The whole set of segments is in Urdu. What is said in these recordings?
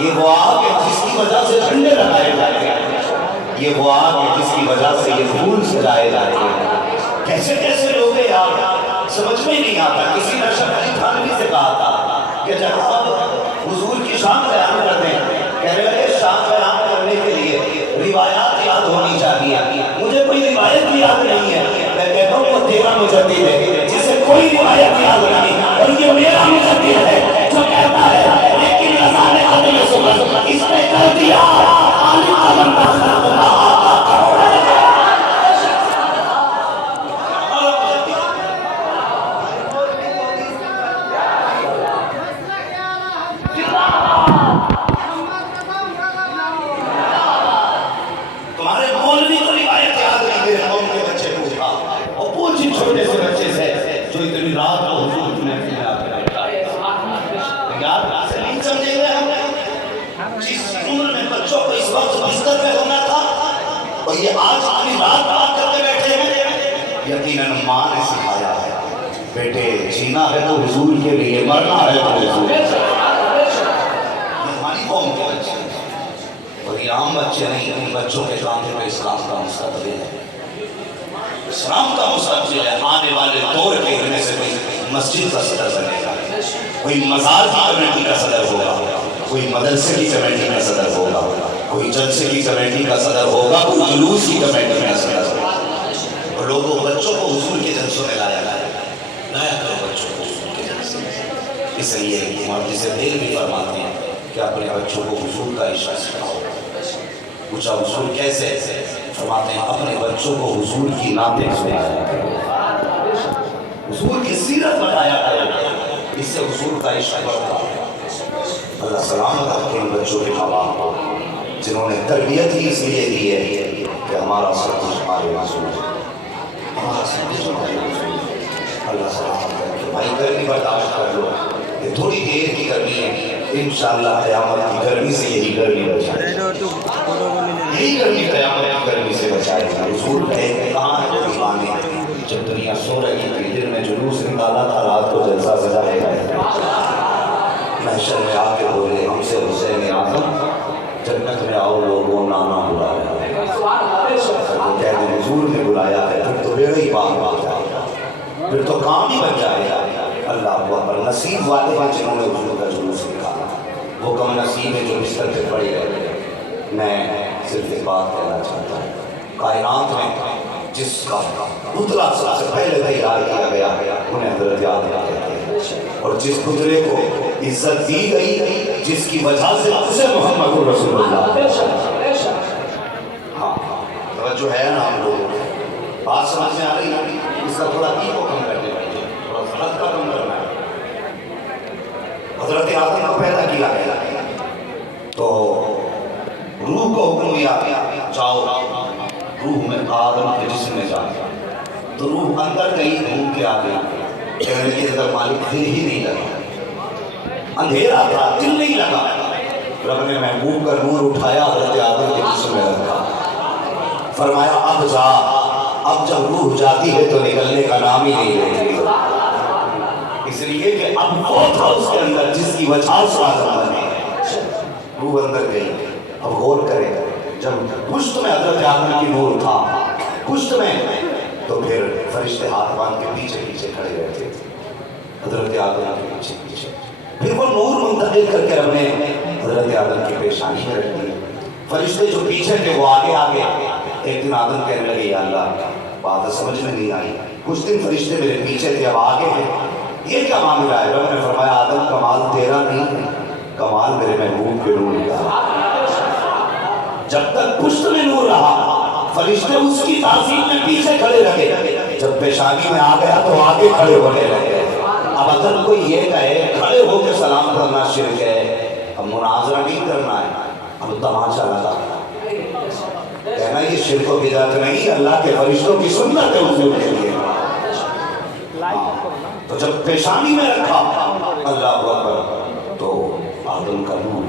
یہ وہ آگ ہے جس کی وجہ سے جھنڈے لگائے جاتے ہیں، یہ وہ آگ ہے جس کی وجہ سے یہ پھول سجائے جاتے ہیں۔ کیسے کیسے لوگ ہیں یار، سمجھ میں نہیں آتا۔ کسی نے شرعی تھانوی سے کہا تھا کہ جناب حضور کی شان بیان کر دیں، کہہ رہے ہیں شان بیان کرنے کے لیے روایات یاد ہونی چاہیے۔ مجھے کوئی روایت یاد نہیں ہے، میں کہتا ہوں وہ تیرا مجدد ہے جسے کوئی روایت یاد نہیں، اور یہ میرا مجدد ہے جو کہتا ہے لیکن رضا نے عدل سنت اس نے کر دیا عالم کا بندہ خلق چھوٹے سے بچے سے جو اتنی رات کو حضور کی محفل میں آ کے بیٹھا ہے۔ یار نہیں سمجھیں گے ہم جس عمر میں بچوں کو اس وقت بستر پہ ہونا تھا اور یہ آج اتنی رات بات کر کے بیٹھے ہیں۔ یقیناً ماں نے سکھایا ہے بیٹے جینا ہے تو حضور کے لیے، مرنا ہے تو حضور۔ یہ ہماری قوم کے بچے ہیں اور یہ عام بچے نہیں، ان بچوں کے کاندھے پہ اسلام کا مستقبل ہے، اسلام کا مستقبل ہے۔ آنے والے دور کے ان سے کوئی مسجد کا صدر بنے گا، کوئی مزار کی کمیٹی کا صدر ہوگا، کوئی مدرسے کی کمیٹی کا صدر ہوگا، کوئی جلسے کی کمیٹی کا صدر ہوگا، کوئی جلوس کی کمیٹی کا صدر ہوگا۔ اور لوگوں بچوں کو حضور کے جلسوں میں لایا کرو بچوں کو حضور کے جلسے میں۔ اس لیے محدث دین بھی فرماتے ہیں کہ اپنے بچوں کو حضور کا عشق سکھاؤ۔ پوچھا حضور کیسے؟ فرماتے ہیں اپنے بچوں کو حضور کی نعتیں سنایا کرو، حضور کی سیرت بتایا کرو، اس سے حضور کا عشق بڑھتا ہے۔ اللہ سلامت رکھے ان بچوں کے ماں باپ جنہوں نے تربیت ہی اس لیے دی ہے کہ ہمارا سب کچھ ہمارے معصوم ہے، ہمارا سب کچھ ہمارے معصوم ہے۔ اللہ سلامت رکھے۔ بھائی گرمی برداشت کر لو، یہ تھوڑی دیر کی گرمی ہے، انشاءاللہ قیامت کی گرمی سے یہی گرمی بچائے گی، یہی گرمی قیامت کی گرمی سے بچائے گی۔ حضور کہے کہاں ہے وہ دیوانے جب دنیا سو رہی تھی، دن میں جلوس نکالا تھا، رات کو جلسہ سجائے گا۔ محشر میں آ کے بولے ہم سے حسین اعظم جنت میں آؤ لوگوں نانا بلا رہا ہے، وہ کہتے ہیں حضور نے بلایا ہے، پھر تو بیڑا ہی پار ہو جائے گا، پھر تو کام ہی بن جائے گا۔ اللہ اکبر۔ نصیب والے ہیں جنہوں نے حضور کا جلوس نکالا، وہ کم نصیب ہے جو بستر پہ پڑے رہے۔ میں صرف ایک بات کہنا چاہتا ہوں، کائنات میں جس کا پتلا سب سے پہلے تیار کیا گیا انہیں حضرت آدم کہتے ہیں، اور جس پتلے کو عزت دی گئی جس کی وجہ سے اسے محمد رسول اللہ۔ ہاں توجہ ہے نا ہم لوگوں کو، بات سمجھ میں آ رہی ہے؟ اس کا تھوڑا ایگو کم کرنے پڑے، تھوڑا غلط کا کم کرنا ہے۔ حضرت آدم کو پیدا کیا گیا تو روح کو حکم دیا جاؤ روح میں آدم کے جسم میں جا، تو روح اندر گئی، گھوم کے آ گئی، کہنے کے اندر مالک دل ہی نہیں لگا، اندھیرا تھا، دل نہیں لگا۔ رب نے محبوب کا نور اٹھایا، حضرت آدم کے جسم میں رکھا، فرمایا اب جا۔ اب جب روح جاتی ہے تو نکلنے کا نام ہی نہیں لیتی، اس لیے کہ اب وہ تھا اس کے اندر جس کی وجہ سے آدم بنے۔ روح اندر گئی۔ اب غور کریں، جب پشت میں حضرت آدم کی نور تھا، پشت میں، تو پھر فرشتے ہاتھ باندھ کے پیچھے پیچھے کھڑے رہتے تھے حضرت آدم کے پیچھے پیچھے، پھر وہ نور منتقل کر کے ہم نے حضرت آدم کی پیشانی میں رکھ دی۔ فرشتے جو پیچھے تھے وہ آگے آگے۔ ایک دن آدم کہنے لگے یا اللہ بات سمجھ میں نہیں آئی، کچھ دن فرشتے میرے پیچھے تھے اب آگے ہیں، یہ کیا معاملہ ہے؟ رب نے فرمایا آدم کمال تیرا نہیں ہے، کمال میرے محبوب کے نور کا۔ جب تک پشت میں نور رہا فرشتے اس کی تعظیم میں پیچھے کھڑے رہے، جب پیشانی میں آ گیا تو آگے کھڑے ہونے لگے۔ اب اگر کوئی یہ کہے کھڑے ہو کے سلام کرنا شرک ہے، اب مناظرہ نہیں کرنا ہے، اب تماشا لگا کہنا یہ شرک و بدعت نہیں، اللہ کے فرشتوں کی سنت ہے حضور کے لیے۔ تو جب پیشانی میں رکھا اللہ اکبر تو آدم کا نور،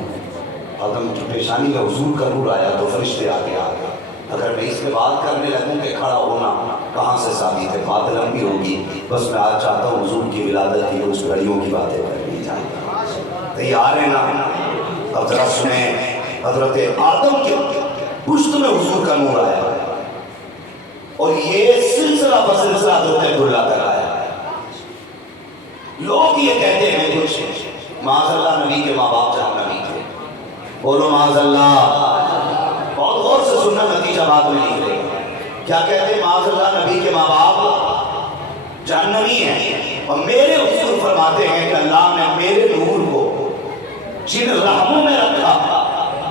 آدم کی پیشانی میں حضور کا نور آیا تو فرشتے آگے آ گئے۔ اگر میں اس پہ بات کرنے لگوں کہ کھڑا ہونا کہاں سے ثابت ہے، بات لمبی ہوگی، بس میں آج چاہتا ہوں حضور کی ولادت کی اس گھڑیوں کی باتیں کرنی چاہیے۔ تیار ہے نا؟ اب ذرا سنیں، حضرت آدم کے پشت میں حضور کا نور آیا اور یہ سلسلہ بسلسلہ حضرت عبداللہ تک آیا۔ لوگ یہ کہتے ہیں کچھ معاذ اللہ نبی کے ماں باپ جہنمی تھے، بولو معاذ اللہ، بہت غور سے سننا، نتیجہ بعد میں لکھ لے گا۔ کیا کہتے ہیں؟ معاذ اللہ نبی کے ماں باپ جہنمی ہیں، اور میرے حضور فرماتے ہیں کہ اللہ نے میرے نور کو جن رحموں میں رکھا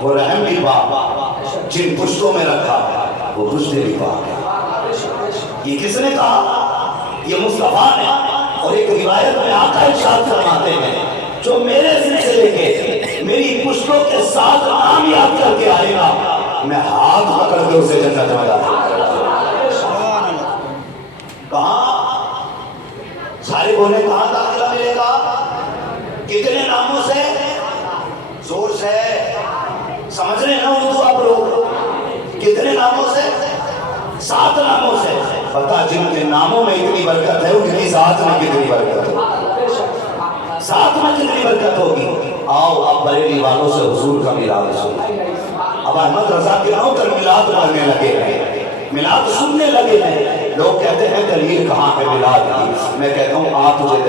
وہ رحم بھی پاک، جن پشتوں میں رکھا وہ پشتے بھی پاک۔ یہ کس نے کہا؟ یہ مصطفیٰ نے۔ اور ایک روایت میں آقا ارشاد فرماتے ہیں جو میرے سلسلے کے میری پشتوں کے ساتھ نام یاد کر کے آئے گا، میں ہاتھ پکڑ کے اسے جنت میں داخل کروں۔ کہاں؟ سارے بولے کہاں داخلہ ملے گا؟ کتنے ناموں سے؟ زور سے سمجھ رہے ہیں نا اردو آپ لوگ؟ کتنے ناموں سے؟ 7 ناموں سے۔ پتا جن کے ناموں میں اتنی برکت ہے ان کی ذات میں کتنی برکت ہوگی، ذات میں کتنی برکت ہوگی۔ آؤ اب بریلی والوں سے حضور کا میلاد سنیں۔ اب احمد رضا کے نام پر میلاد پڑھنے لگے ہیں، میلاد سننے لگے ہیں۔ لوگ کہتے ہیں دلیل کہاں ہے میلاد کی؟ میں کہتا ہوں آپ مجھے